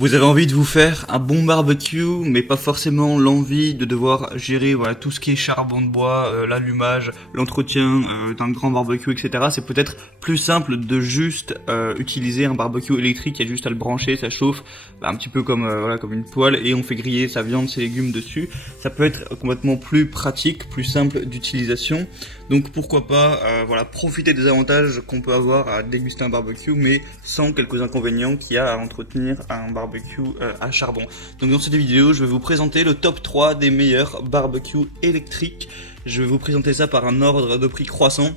Vous avez envie de vous faire un bon barbecue, mais pas forcément l'envie de devoir gérer tout ce qui est charbon de bois, l'allumage, l'entretien d'un grand barbecue, etc. C'est peut-être plus simple de juste utiliser un barbecue électrique. Il y a juste à le brancher, ça chauffe, un petit peu comme comme une poêle, et on fait griller sa viande, ses légumes dessus. Ça peut être complètement plus pratique, plus simple d'utilisation. Donc pourquoi pas profiter des avantages qu'on peut avoir à déguster un barbecue, mais sans quelques inconvénients qu'il y a à entretenir un barbecue à charbon. Donc dans cette vidéo, je vais vous présenter le top 3 des meilleurs barbecues électriques. Je vais vous présenter ça par un ordre de prix croissant.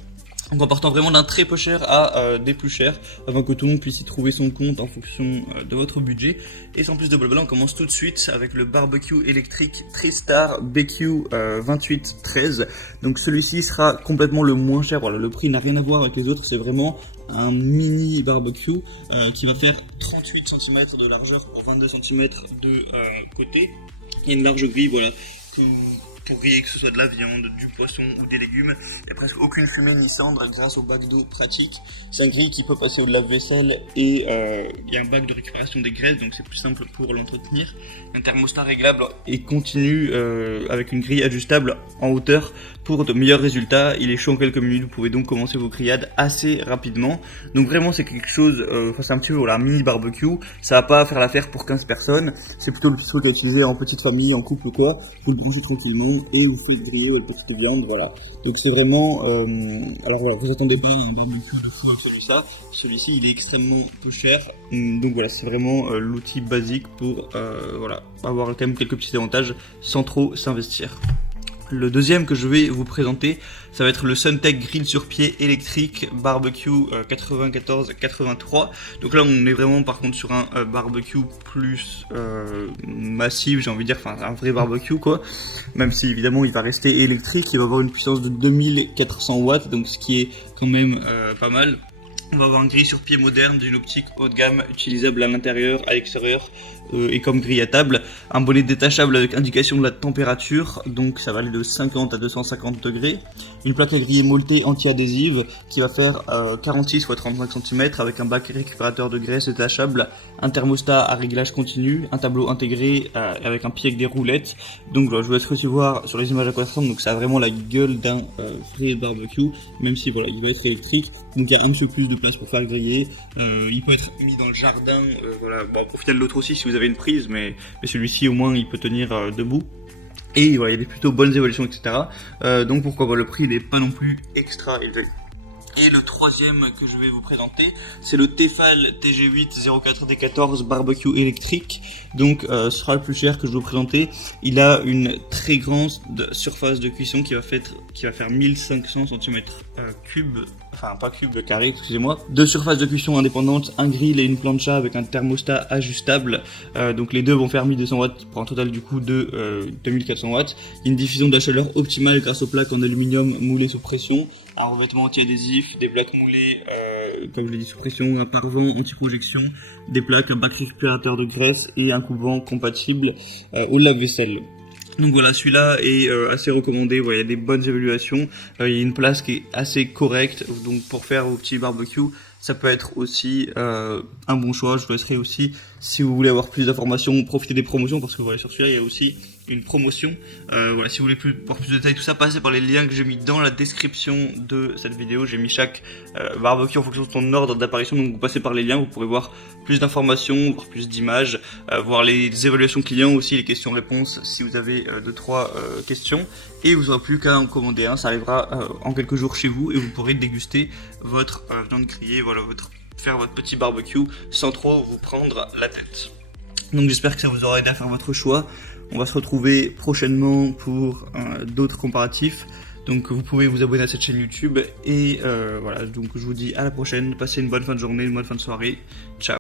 Donc en partant vraiment d'un très peu cher à des plus chers, afin que tout le monde puisse y trouver son compte en fonction de votre budget. Et sans plus de blabla, on commence tout de suite avec le barbecue électrique TriStar BQ 2813. Donc celui-ci sera complètement le moins cher. Voilà, le prix n'a rien à voir avec les autres, c'est vraiment un mini barbecue qui va faire 38 cm de largeur pour 22 cm de côté. Il y a une large grille, voilà, pour griller, que ce soit de la viande, du poisson ou des légumes. Il n'y a presque aucune fumée ni cendre grâce au bac d'eau pratique. C'est un grill qui peut passer au lave-vaisselle et il y a un bac de récupération des graisses, donc c'est plus simple pour l'entretenir. Un thermostat réglable et continu avec une grille ajustable en hauteur pour de meilleurs résultats. Il est chaud en quelques minutes, vous pouvez donc commencer vos grillades assez rapidement. Donc vraiment c'est quelque chose, c'est un petit peu un mini barbecue. Ça va pas faire l'affaire pour 15 personnes, c'est plutôt le truc à utiliser en petite famille, en couple ou quoi. Vous le branchez tranquillement et vous faites griller votre petite viande, voilà. Donc c'est vraiment, alors voilà, vous attendez pas un barbecue de fou comme celui-ci il est extrêmement peu cher. Donc voilà, c'est vraiment l'outil basique pour avoir quand même quelques petits avantages sans trop s'investir. Le deuxième que je vais vous présenter, ça va être le Suntech Grill sur pied électrique barbecue 94-83. Donc là on est vraiment par contre sur un barbecue plus massif, j'ai envie de dire, enfin un vrai barbecue quoi. Même si évidemment il va rester électrique, il va avoir une puissance de 2400 watts, donc ce qui est quand même pas mal. On va avoir un grill sur pied moderne d'une optique haut de gamme, utilisable à l'intérieur, à l'extérieur et comme grille à table. Un bonnet détachable avec indication de la température, donc ça va aller de 50 à 250 degrés. Une plaque à griller moultée anti-adhésive qui va faire 46 x 35 cm avec un bac récupérateur de graisse détachable, un thermostat à réglage continu, un tableau intégré avec un pied avec des roulettes. Donc je vous laisse aussi voir sur les images à quoi ça ressemble. Donc ça a vraiment la gueule d'un vrai barbecue, même si il va être électrique. Donc il y a un petit peu plus de place pour faire griller. Il peut être mis dans le jardin, au final l'autre aussi si vous avez une prise, mais celui-ci au moins il peut tenir debout. Et il y a des plutôt bonnes évolutions, etc. Donc pourquoi pas, le prix n'est pas non plus extra élevé. Et le troisième que je vais vous présenter, c'est le Tefal TG8 04D14 barbecue électrique. Donc ce sera le plus cher que je vais vous présenter. Il a une très grande surface de cuisson qui va faire 1500 cm3, enfin pas cubes, carré, excusez-moi. Deux surfaces de cuisson indépendantes, un grill et une plancha avec un thermostat ajustable. Donc les deux vont faire 1200 watts pour un total du coup de 2400 watts. Il y a une diffusion de la chaleur optimale grâce aux plaques en aluminium moulées sous pression, un revêtement anti-adhésif, des plaques moulées, comme je l'ai dit, sous pression, un pare-vent anti-projection, des plaques, un bac récupérateur de graisse et un coupe-vent compatible au lave-vaisselle. Donc voilà, celui-là est assez recommandé, il y a des bonnes évaluations, il y a une place qui est assez correcte, donc pour faire vos petits barbecues, ça peut être aussi un bon choix. Je vous laisserai aussi, si vous voulez avoir plus d'informations, profiter des promotions, parce que sur celui-là il y a aussi une promotion. Si vous voulez avoir plus de détails, tout ça, passez par les liens que j'ai mis dans la description de cette vidéo. J'ai mis chaque barbecue en fonction de son ordre d'apparition, donc vous passez par les liens, vous pourrez voir plus d'informations, voir plus d'images, voir les évaluations clients aussi, les questions-réponses si vous avez 2-3 questions. Et vous n'aurez plus qu'à en commander un, ça arrivera en quelques jours chez vous et vous pourrez déguster votre viande grillée, faire votre petit barbecue sans trop vous prendre la tête. Donc j'espère que ça vous aura aidé à faire votre choix. On va se retrouver prochainement pour d'autres comparatifs. Donc vous pouvez vous abonner à cette chaîne YouTube et donc je vous dis à la prochaine. Passez une bonne fin de journée, une bonne fin de soirée. Ciao.